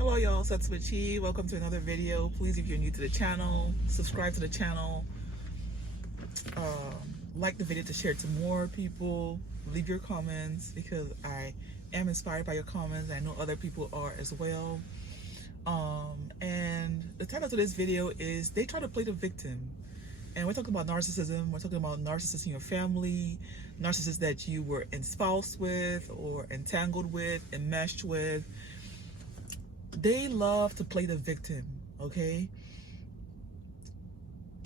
Hello y'all, Satsuchi. Welcome to another video. Please, if you're new to the channel, subscribe to the channel, like the video to share it to more people, leave your comments because I am inspired by your comments. I know other people are as well. And the title to this video is They Try to Play the Victim. And we're talking about narcissism. We're talking about narcissists in your family, narcissists that you were espoused with or entangled with, enmeshed with. They love to play the victim, okay?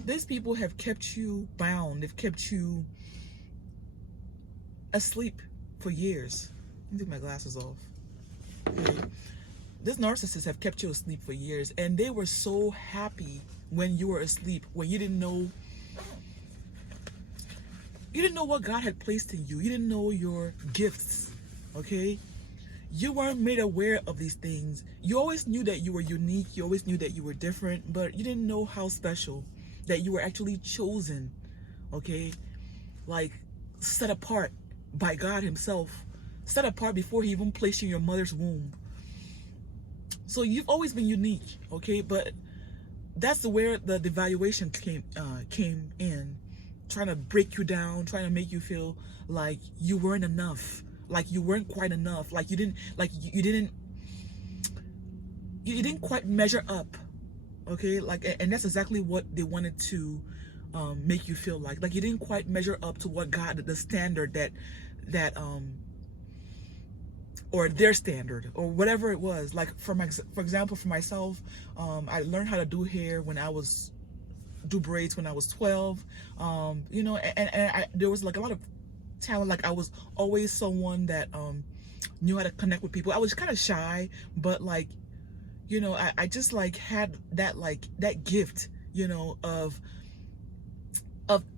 These people have kept you bound. They've kept you asleep for years. Let me take my glasses off. Okay. These narcissists have kept you asleep for years, and they were so happy when you were asleep, when you didn't know what God had placed in you. You didn't know your gifts, okay? You weren't made aware of these things. You always knew that you were unique. You always knew that you were different, but you didn't know how special, that you were actually chosen, okay? Like, set apart by God himself, set apart before he even placed you in your mother's womb. So you've always been unique, okay? But that's where the devaluation came in, trying to break you down, trying to make you feel like you weren't enough, like you weren't quite enough, like you didn't quite measure up, okay? Like, and that's exactly what they wanted to make you feel like you didn't quite measure up to what God, the standard that or their standard or whatever it was. Like for example, for myself, I learned how to do hair do braids when I was 12, you know, and there was like a lot of talent. Like I was always someone that knew how to connect with people. I was kind of shy, but like, you know, I just like had that, like that gift, you know, of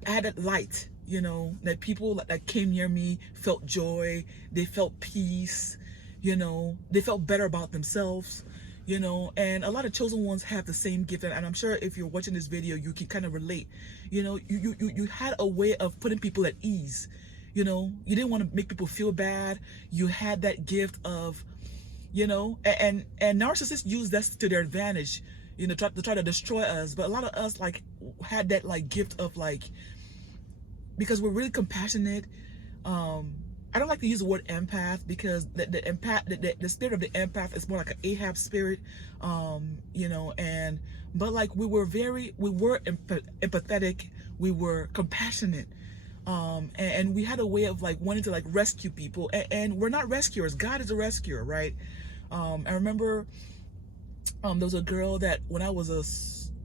added light, you know, that people that came near me felt joy, they felt peace, you know, they felt better about themselves, you know. And a lot of chosen ones have the same gift, and I'm sure if you're watching this video you can kind of relate. You know, you had a way of putting people at ease. You know, you didn't want to make people feel bad. You had that gift of, you know, and narcissists use that to their advantage, you know, try to destroy us. But a lot of us like had that like gift of like, because we're really compassionate. I don't like to use the word empath because the spirit of the empath is more like an Ahab spirit, you know. But like we were empathetic, we were compassionate, and we had a way of like wanting to like rescue people, and we're not rescuers. God is a rescuer, right? I remember there was a girl that when I was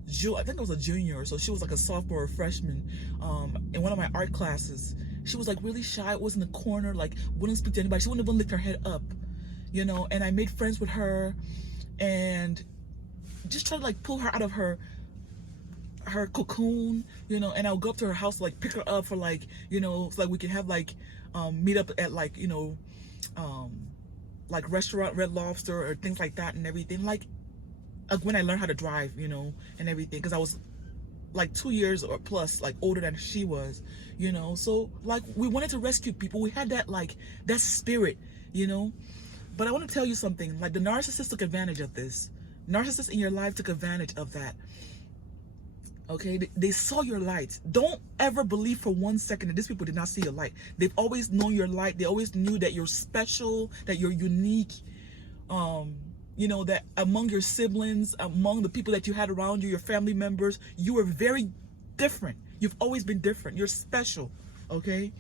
I think I was a junior, so she was like a sophomore or freshman, in one of my art classes. She was like really shy, was in the corner, like wouldn't speak to anybody. She wouldn't even lift her head up, you know. And I made friends with her and just try to like pull her out of her cocoon, you know. And I'll go up to her house to like pick her up for like, you know, so like we can have like meet up at like, you know, like restaurant Red Lobster or things like that and everything. Like when I learned how to drive, you know, and everything, because I was like 2 years or plus like older than she was, you know. So like we wanted to rescue people. We had that like that spirit, you know. But I want to tell you something, like the narcissist took advantage of this. Narcissists in your life took advantage of that, okay? They saw your light. Don't ever believe for 1 second that these people did not see your light. They've always known your light. They always knew that you're special, that you're unique, you know, that among your siblings, among the people that you had around you, your family members, you were very different. You've always been different. You're special, okay?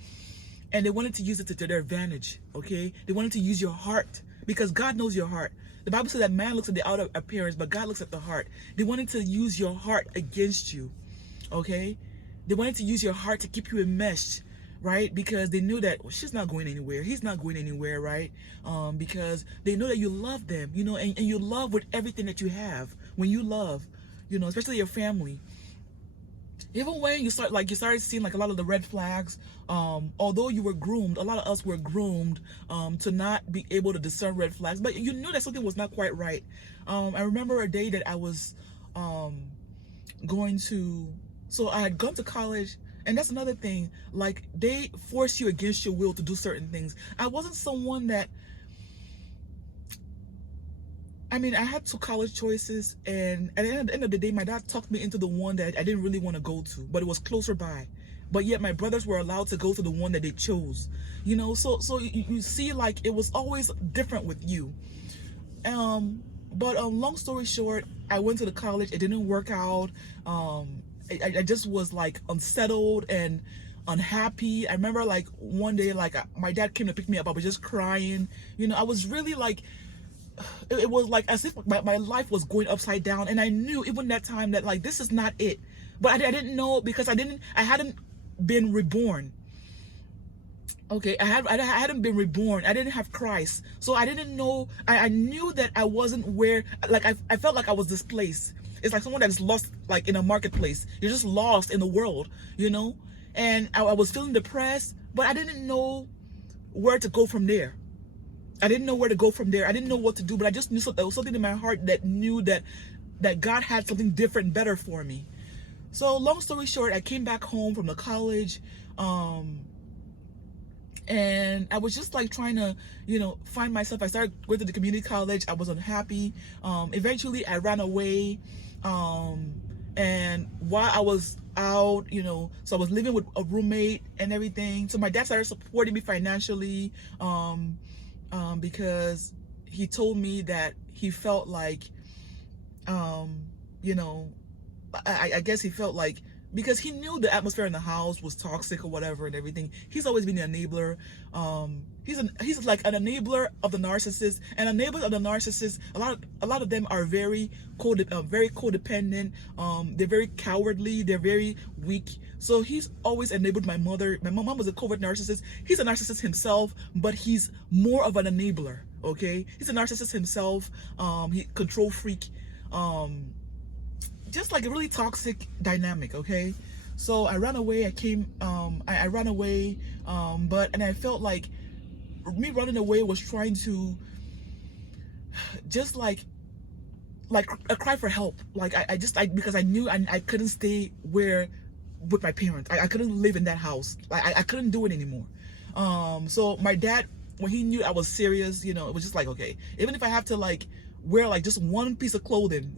And they wanted to use it to their advantage, okay? They wanted to use your heart because God knows your heart. The Bible says that man looks at the outer appearance, but God looks at the heart. They wanted to use your heart against you, okay? They wanted to use your heart to keep you enmeshed, right? Because they knew that, well, she's not going anywhere, he's not going anywhere, right? Because they know that you love them, you know, and you love with everything that you have. When you love, you know, especially your family, even when you started seeing like a lot of the red flags, although you were groomed, a lot of us were groomed to not be able to discern red flags, but you knew that something was not quite right. I remember a day that I was so I had gone to college. And that's another thing, like they force you against your will to do certain things. I wasn't someone that I mean, I had two college choices, and at the end of the day, my dad talked me into the one that I didn't really want to go to, but it was closer by. But yet my brothers were allowed to go to the one that they chose. So you see, like, it was always different with you. But long story short, I went to the college. It didn't work out. I just was like unsettled and unhappy. I remember like one day, like my dad came to pick me up. I was just crying. I was really like, it was like as if my life was going upside down. And I knew even that time that like, this is not it. But I didn't know because I hadn't been reborn. Okay, I hadn't been reborn. I didn't have Christ. So I didn't know. I knew that I wasn't where, like I felt like I was displaced. It's like someone that is lost, like in a marketplace. You're just lost in the world, And I was feeling depressed, but I didn't know where to go from there. I didn't know where to go from there. I didn't know what to do, but I just knew there was something in my heart that knew that God had something different and better for me. So long story short, I came back home from the college, and I was just like trying to, find myself. I started going to the community college. I was unhappy. Eventually I ran away. And while I was out, so I was living with a roommate and everything. So my dad started supporting me financially, because he told me that he felt like, I guess he felt like, because he knew the atmosphere in the house was toxic or whatever and everything. He's always been an enabler. He's like an enabler of the narcissist, and enablers of the narcissist. A lot of them are very codependent. They're very cowardly. They're very weak. So he's always enabled my mother. My mom was a covert narcissist. He's a narcissist himself, but he's more of an enabler. Okay, he's a narcissist himself. He control freak. Just like a really toxic dynamic. Okay, so I ran away. I ran away, and I felt like me running away was trying to just like a cry for help. Like because I knew I couldn't stay with my parents. I couldn't live in that house. I couldn't do it anymore. So my dad, when he knew I was serious, it was just like, okay, even if I have to like wear like just one piece of clothing,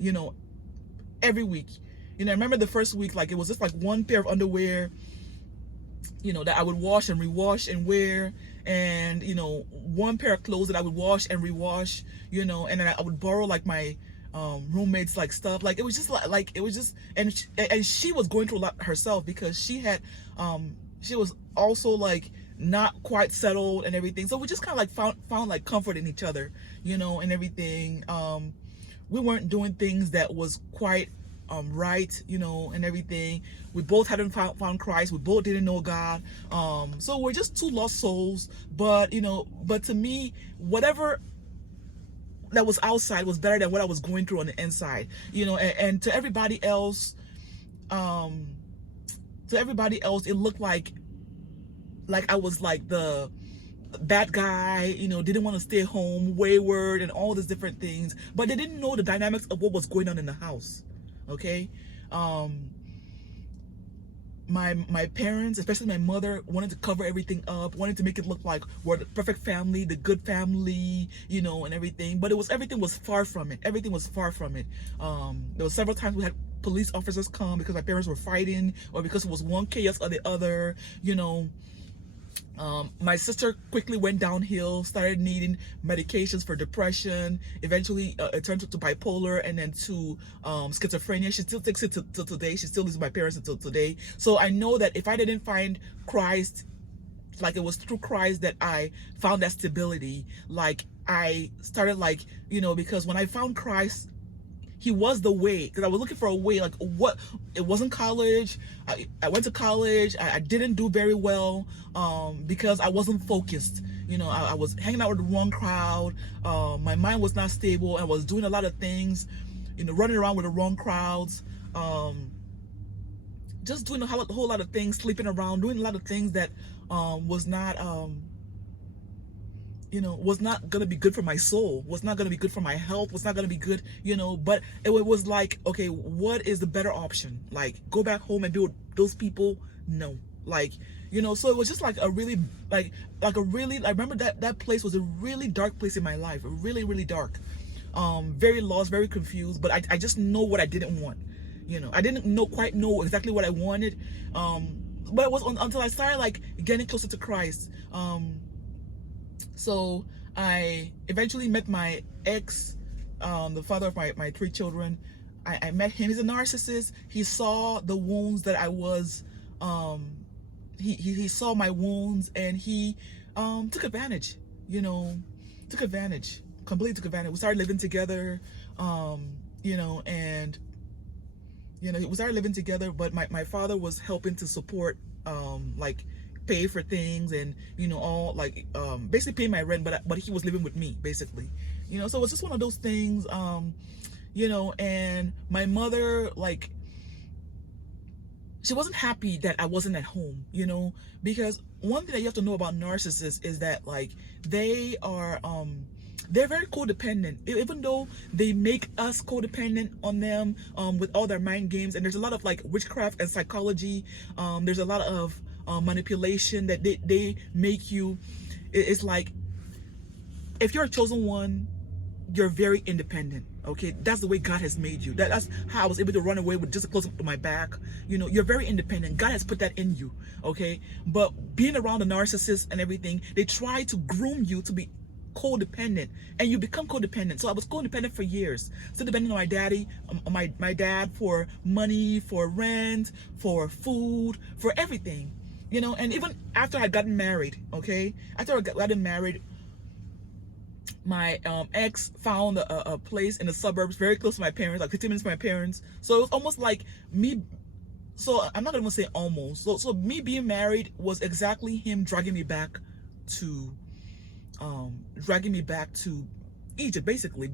every week. I remember the first week, like it was just like one pair of underwear, that I would wash and rewash and wear, and one pair of clothes that I would wash and rewash, and then I would borrow like my roommates like stuff. Like it was just like it was just, and she was going through a lot herself because she was also like not quite settled and everything. So we just kind of like found like comfort in each other, and everything. We weren't doing things that was quite right, and everything. We both hadn't found Christ. We both didn't know God. So we're just two lost souls. But to me, whatever that was outside was better than what I was going through on the inside. And to everybody else, it looked like I was like the bad guy, didn't want to stay home, wayward, and all these different things. But they didn't know the dynamics of what was going on in the house. Okay, my parents, especially my mother, wanted to cover everything up, wanted to make it look like we're the perfect family, the good family, and everything. But everything was far from it. Everything was far from it. There were several times we had police officers come because my parents were fighting, or because it was one chaos or the other. My sister quickly went downhill, started needing medications for depression. Eventually, it turned to bipolar and then to schizophrenia. She still takes it till today. She still lives with my parents until today. So I know that if I didn't find Christ, like it was through Christ that I found that stability. Like I started because when I found Christ, he was the way, because I was looking for a way, like what, it wasn't college. I went to college. I didn't do very well because I wasn't focused. I was hanging out with the wrong crowd. My mind was not stable. I was doing a lot of things, running around with the wrong crowds. Just doing a whole lot of things, sleeping around, doing a lot of things that was not was not going to be good for my soul, was not going to be good for my health, was not going to be good, but it was like, okay, what is the better option? Like, go back home and be with those people? No. So it was just like a really, I remember that place was a really dark place in my life, really, really dark. very lost, very confused, but I just know what I didn't want. I didn't quite know exactly what I wanted, but it was until I started like getting closer to Christ. So I eventually met my ex, the father of my 3 children. I met him. He's a narcissist. He saw the wounds that I was, he saw my wounds, and he took advantage, took advantage, completely took advantage. We started living together, and we started living together, but my father was helping to support, like pay for things, and all like basically pay my rent, but he was living with me basically, so it was just one of those things, and my mother, like, she wasn't happy that I wasn't at home, because one thing that you have to know about narcissists is that, like, they are they're very codependent, even though they make us codependent on them, with all their mind games. And there's a lot of like witchcraft and psychology. There's a lot of manipulation that they make you. It's like, if you're a chosen one, you're very independent. Okay, that's the way God has made you. That's how I was able to run away with just a close up to my back. You're very independent. God has put that in you. Okay, but being around the narcissists and everything, they try to groom you to be codependent, and you become codependent. So I was codependent for years, still depending on my daddy, my dad, for money, for rent, for food, for everything. And even after I had gotten married, okay, after I gotten married, my ex found a place in the suburbs very close to my parents, like 15 minutes from my parents. So it was almost like me. So I'm not gonna say almost. So me being married was exactly him dragging me back to Egypt, basically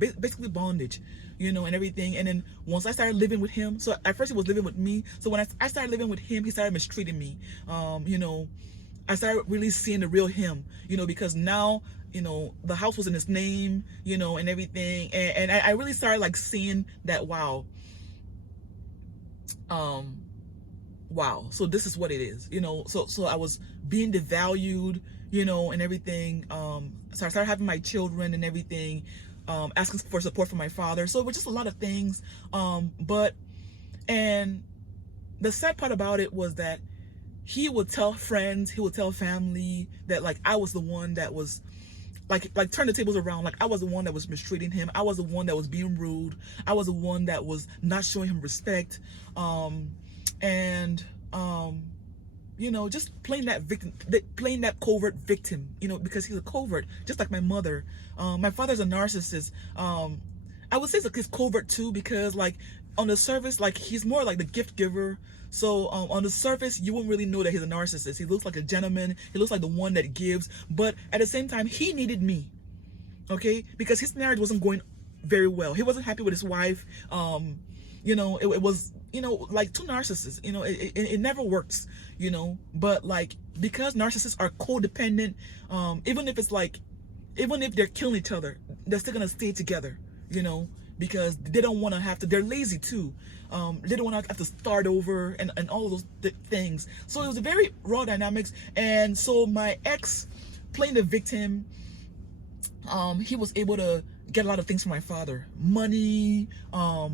bondage, and everything. And then once I started living with him, so at first he was living with me. So when I started living with him, he started mistreating me. I started really seeing the real him, because now, the house was in his name, and everything. And I really started like seeing that, wow, so this is what it is, so I was being devalued, and everything. So I started having my children and everything, asking for support from my father. So it was just a lot of things. And the sad part about it was that he would tell friends, he would tell family that, like, I was the one that was like turn the tables around. Like, I was the one that was mistreating him. I was the one that was being rude. I was the one that was not showing him respect. Just playing that victim, playing that covert victim, because he's a covert, just like my mother. My father's a narcissist. I would say he's covert too, because, like, on the surface, like, he's more like the gift giver. So on the surface, you won't really know that he's a narcissist. He looks like a gentleman. He looks like the one that gives. But at the same time, he needed me, okay? Because his marriage wasn't going very well. He wasn't happy with his wife. It was, like two narcissists. It never works, But, like, because narcissists are codependent, even if they're killing each other, they're still gonna stay together, because they don't want to have to. They're lazy too. They don't want to have to start over and all of those things. So it was a very raw dynamics. And so my ex, playing the victim, he was able to get a lot of things from my father, money, try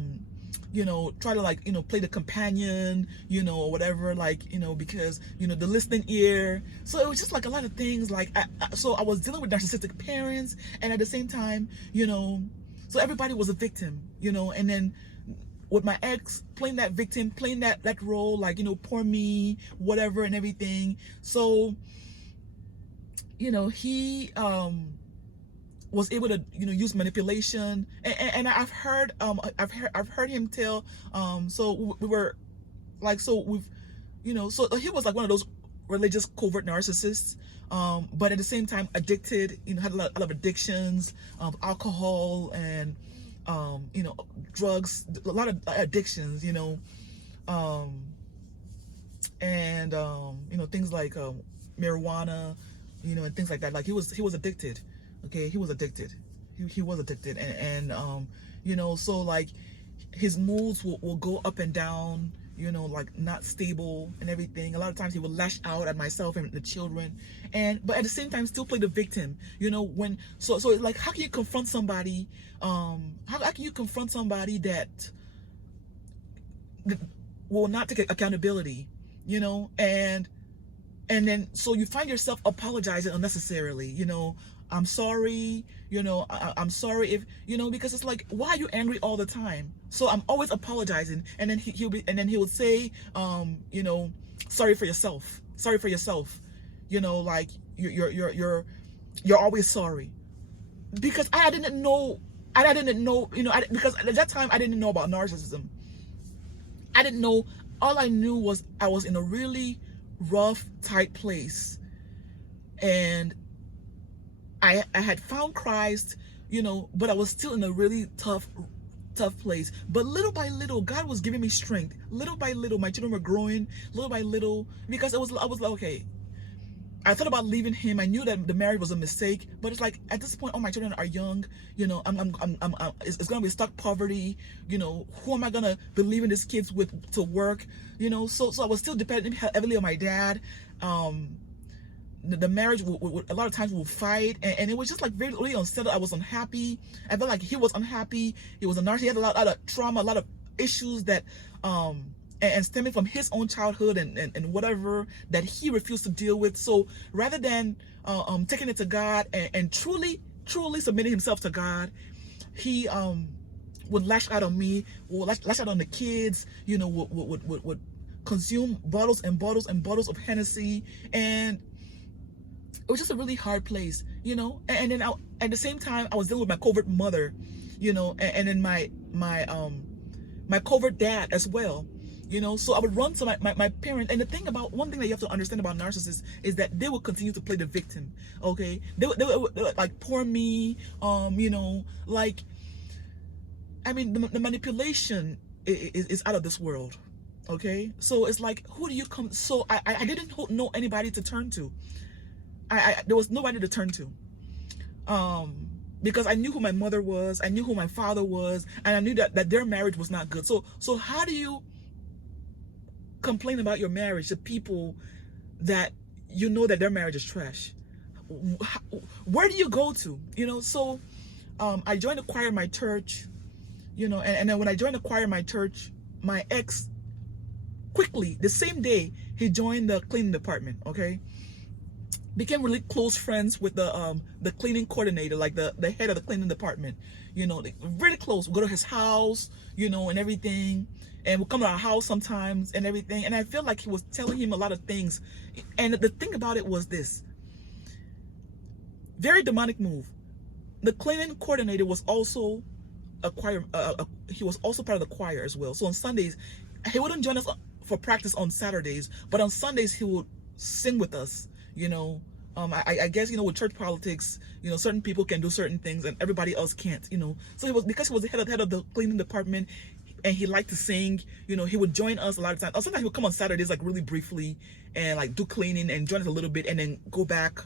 to, like, play the companion, or whatever, like, because, the listening ear. So it was just like a lot of things. Like, so I was dealing with narcissistic parents, and at the same time, so everybody was a victim, and then with my ex playing that victim, playing that role, like, poor me, whatever, and everything. So, he was able to, use manipulation, and I've heard him tell, so we were like, so we've, so he was like one of those religious covert narcissists, but at the same time addicted, had a lot of addictions, alcohol and drugs, a lot of addictions, and things like marijuana, and things like that. Like, he was addicted. Okay, he was addicted. He was addicted, and so, like, his moods will go up and down, you know, like not stable and everything. A lot of times he would lash out at myself and the children, but at the same time still play the victim, you know. When so it's like, how can you confront somebody, how can you confront somebody that will not take accountability, you know? And then so you find yourself apologizing unnecessarily, you know. I'm sorry, you know, I'm sorry if, you know, because it's like, why are you angry all the time? So I'm always apologizing, and then he would say, you know, sorry for yourself, you know, like you're always sorry, because I didn't know, you know, because at that time I didn't know about narcissism. I didn't know. All I knew was I was in a really rough, tight place, and I had found Christ, you know, but I was still in a really tough place. But little by little, God was giving me strength. Little by little, my children were growing, little by little, because I was like, okay, I thought about leaving him. I knew that the marriage was a mistake, but it's like, at this point, all my children are young, you know. It's gonna be stuck poverty, you know. Who am I gonna be leaving these kids with to work, you know? So I was still dependent heavily on my dad. The marriage would a lot of times we would fight, and it was just like very really unsettled. I was unhappy. I felt like he was unhappy. He was a narcissist. He had a lot of trauma, a lot of issues that and stemming from his own childhood and whatever that he refused to deal with. So rather than taking it to God and truly submitting himself to God, he would lash out on me, would lash out on the kids, you know, would consume bottles and bottles and bottles of Hennessy, and it was just a really hard place, you know. And then at the same time, I was dealing with my covert mother, you know, and then my covert dad as well, you know. So I would run to my parents. And one thing that you have to understand about narcissists is that they will continue to play the victim, okay? They would like, poor me, you know, like, I mean, the manipulation is out of this world, okay? So it's like, who do you come? So I didn't know anybody to turn to. There was nobody to turn to, because I knew who my mother was, I knew who my father was, and I knew that their marriage was not good. So how do you complain about your marriage to people that you know that their marriage is trash? Where do you go to, you know? So I joined the choir in my church, you know, and then when I joined the choir in my church, my ex quickly, the same day, he joined the cleaning department, okay? Became really close friends with the cleaning coordinator, like the head of the cleaning department, you know, really close. We'll go to his house, you know, and everything, and we'll come to our house sometimes and everything. And I felt like he was telling him a lot of things. And the thing about it was this: very demonic move. The cleaning coordinator was also a choir. He was also part of the choir as well. So on Sundays, he wouldn't join us for practice on Saturdays, but on Sundays he would sing with us. You know, I guess, you know, with church politics, you know, certain people can do certain things and everybody else can't, you know. So because he was the head of the cleaning department, and he liked to sing, you know, he would join us a lot of times. Or sometimes he would come on Saturdays, like really briefly, and like do cleaning and join us a little bit, and then go back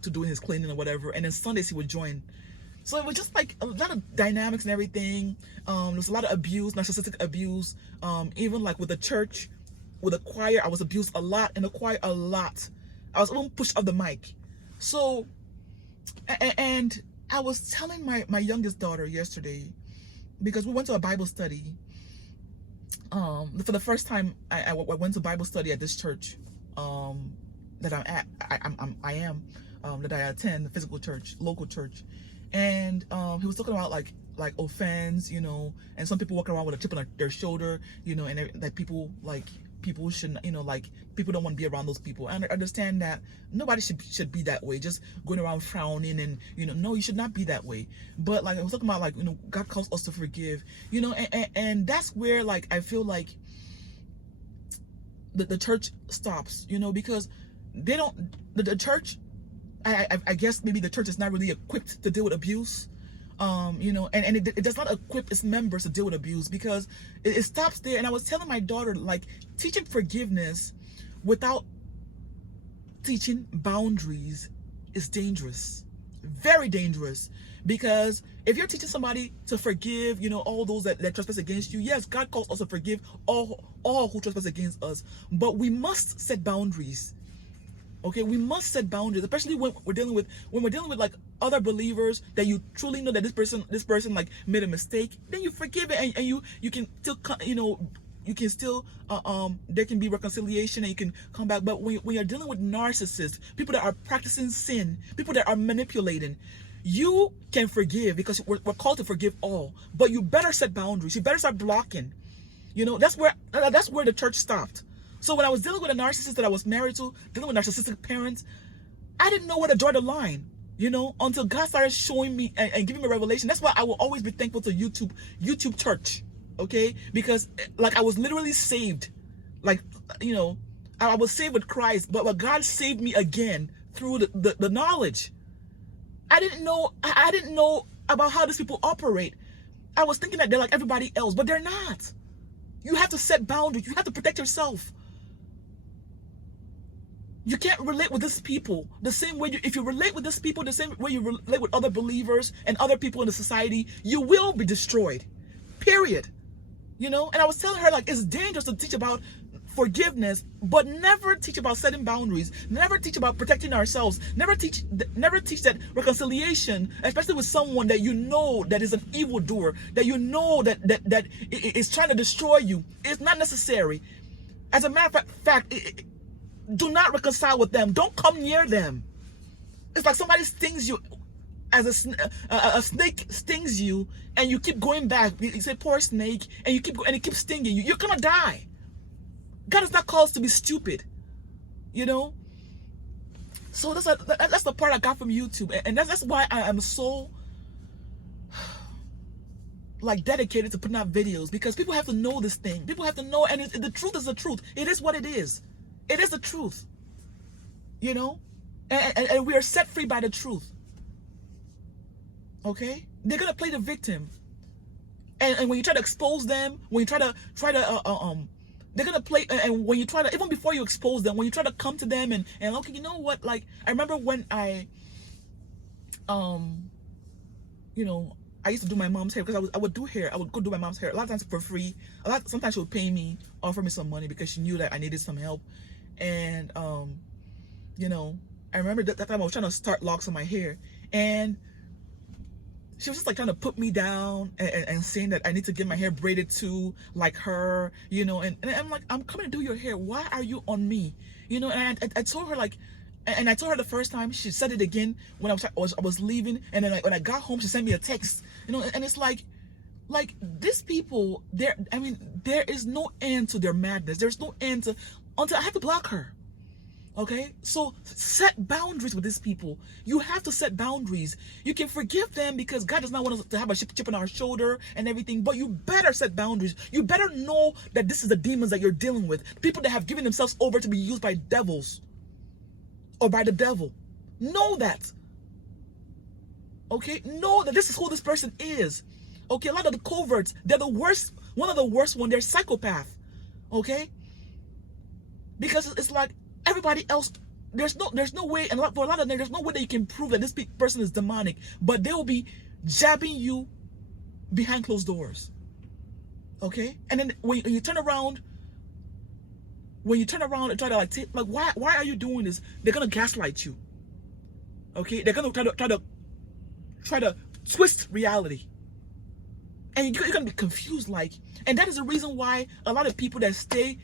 to doing his cleaning or whatever. And then Sundays he would join. So it was just like a lot of dynamics and everything. There was a lot of abuse, narcissistic abuse. Even like with the church, with the choir, I was abused a lot in the choir, a lot. I was even pushed off the mic. So, and I was telling my youngest daughter yesterday, because we went to a Bible study. For the first time, I went to Bible study at this church that I'm at. That I attend, the physical church, local church. And he was talking about like offense, you know, and some people walking around with a chip on their shoulder, you know, and that people should, you know, like, people don't want to be around those people. And I understand that nobody should be that way, just going around frowning, and, you know, no, you should not be that way. But like I was talking about, like, you know, God calls us to forgive, you know, and that's where, like, I feel like the church stops, you know, because they don't, the church, I guess maybe the church is not really equipped to deal with abuse. You know, and it does not equip its members to deal with abuse, because it stops there. And I was telling my daughter, like, teaching forgiveness without teaching boundaries is dangerous, Very dangerous. Because if you're teaching somebody to forgive, all those that trespass against you, yes, God calls us to forgive all who trespass against us. But we must set boundaries. Okay, we must set boundaries, especially when we're dealing with like other believers that you truly know that this person like made a mistake. Then you forgive it, and you can still you can still there can be reconciliation and you can come back. But when you're dealing with narcissists, people that are practicing sin, people that are manipulating, you can forgive because we're called to forgive all. But you better set boundaries. You better start blocking. That's where the church stopped. So when I was dealing with a narcissist that I was married to, dealing with narcissistic parents, I didn't know where to draw the line, until God started showing me and giving me a revelation. That's why I will always be thankful to YouTube church, okay? Because like I was literally saved. Like, I was saved with Christ, but God saved me again through the knowledge. I didn't know about how these people operate. I was thinking that they're like everybody else, but they're not. You have to set boundaries. You have to protect yourself. You can't relate with these people the same way. If you relate with these people the same way you relate with other believers and other people in the society, you will be destroyed. Period. And I was telling her, like, it's dangerous to teach about forgiveness, but never teach about setting boundaries. Never teach about protecting ourselves. Never teach that reconciliation, especially with someone that that is an evildoer, that that is trying to destroy you. It's not necessary. As a matter of fact, do not reconcile with them. Don't come near them. It's like somebody stings you, as a snake stings you, and you keep going back. You say, "Poor snake," and it keeps stinging you. You're gonna die. God has not called us to be stupid, So that's the part I got from YouTube, and that's why I am so like dedicated to putting out videos, because people have to know this thing. People have to know, and the truth is the truth. It is what it is. It is the truth, and we are set free by the truth. Okay, they're gonna play the victim, and when you try to expose them, when you try to they're gonna play. And when you try to, even before you expose them, when you try to come to them and okay, you know what? Like, I remember when I used to do my mom's hair, because I would do hair. I would go do my mom's hair a lot of times for free. Sometimes she would pay me, offer me some money because she knew that I needed some help. And I remember that time I was trying to start locks on my hair, and she was just like trying to put me down and saying that I need to get my hair braided too, like her, and I'm like, I'm coming to do your hair. Why are you on me? And I told her, like, and I told her the first time. She said it again when I was leaving, and then when I got home, she sent me a text, and it's like these people, there is no end to their madness. There's no end until I have to block her. Okay, so set boundaries with these people. You have to set boundaries. You can forgive them because God does not want us to have a chip on our shoulder and everything, but you better set boundaries. You better know that this is the demons that you're dealing with, people that have given themselves over to be used by devils or by the devil. Know that. Okay, know that this is who this person is. Okay, a lot of the coverts, they're the worst. One of the worst one, they're psychopath. Okay, because it's like, everybody else, there's no way, and for a lot of them, there's no way that you can prove that this person is demonic, but they will be jabbing you behind closed doors. Okay, and then when you turn around and try to like why are you doing this? They're gonna gaslight you. Okay, they're gonna try to twist reality, and you're gonna be confused, and that is the reason why a lot of people that stay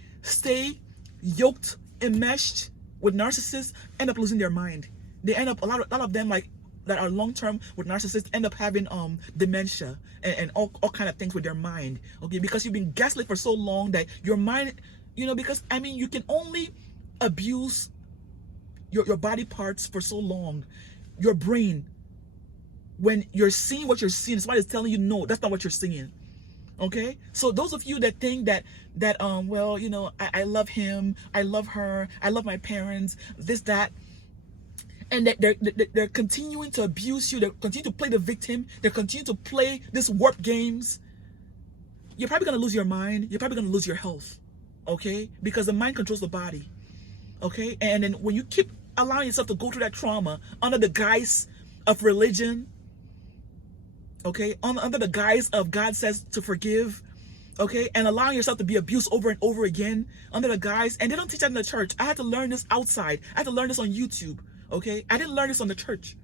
yoked, enmeshed with narcissists end up losing their mind. They end up, a lot of them, like, that are long-term with narcissists, end up having dementia and all kind of things with their mind. Okay, because you've been gaslit for so long that your mind, because you can only abuse your body parts for so long, your brain, when you're seeing what you're seeing. Somebody's telling you, no, that's not what you're seeing. Okay, so those of you that think that well, I love him, I love her, I love my parents, this, that, and that they're continuing to abuse you, they continue to play the victim, they continue to play these warped games, you're probably gonna lose your mind, you're probably gonna lose your health. Okay, because the mind controls the body. Okay, and then when you keep allowing yourself to go through that trauma under the guise of religion, okay, under the guise of God says to forgive, okay, and allowing yourself to be abused over and over again under the guise. And they don't teach that in the church. I had to learn this outside. I had to learn this on YouTube, okay? I didn't learn this on the church.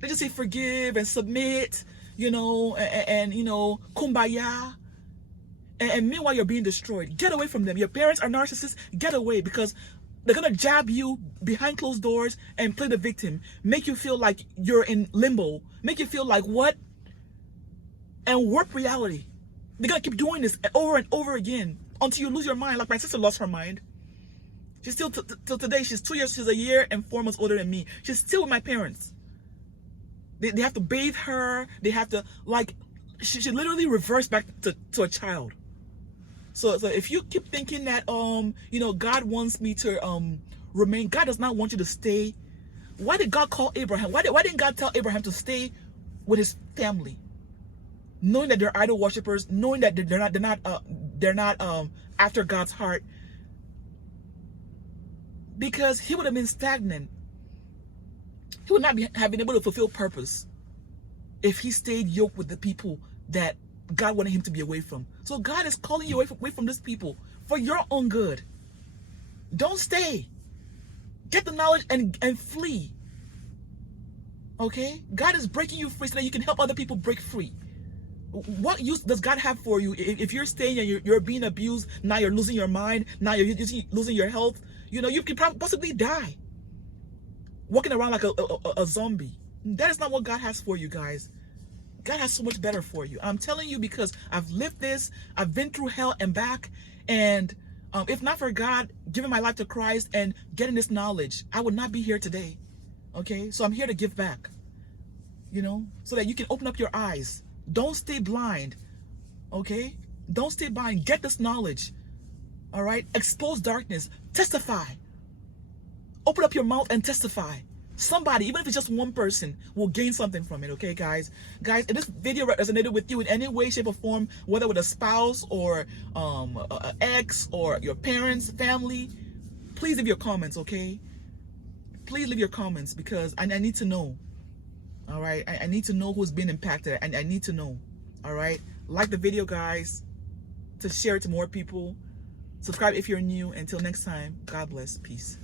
They just say forgive and submit, you know, and you know, kumbaya. And meanwhile, you're being destroyed. Get away from them. Your parents are narcissists. Get away, because they're going to jab you behind closed doors and play the victim. Make you feel like you're in limbo. Make you feel like what? And warp reality. They're going to keep doing this over and over again until you lose your mind. Like my sister lost her mind. She's still, till today, she's 2 years, she's a year and 4 months older than me. She's still with my parents. They have to bathe her. They have to, like, she literally reversed back to a child. So if you keep thinking that, you know, God wants me to remain, God does not want you to stay. Why did God call Abraham? Why didn't God tell Abraham to stay with his family? Knowing that they're idol worshippers, knowing that they're not after God's heart. Because he would have been stagnant. He would not have been able to fulfill purpose if he stayed yoked with the people that God wanted him to be away from. So God is calling you away from these people for your own good. Don't stay. Get the knowledge and flee. Okay? God is breaking you free so that you can help other people break free. What use does God have for you if you're staying and you're being abused? Now you're losing your mind. Now you're losing your health. You know, you could possibly die walking around like a zombie. That is not what God has for you, guys. God has so much better for you. I'm telling you, because I've lived this. I've been through hell and back. And if not for God giving my life to Christ and getting this knowledge, I would not be here today. Okay? So I'm here to give back. You know? So that you can open up your eyes. Don't stay blind. Okay? Don't stay blind. Get this knowledge. All right? Expose darkness. Testify. Open up your mouth and testify. Somebody, even if it's just one person, will gain something from it, okay, guys? Guys, if this video resonated with you in any way, shape, or form, whether with a spouse or an ex or your parents, family, please leave your comments, okay? Please leave your comments, because I need to know, all right? I need to know who's been impacted, and I need to know, all right? Like the video, guys, to share it to more people. Subscribe if you're new. Until next time, God bless. Peace.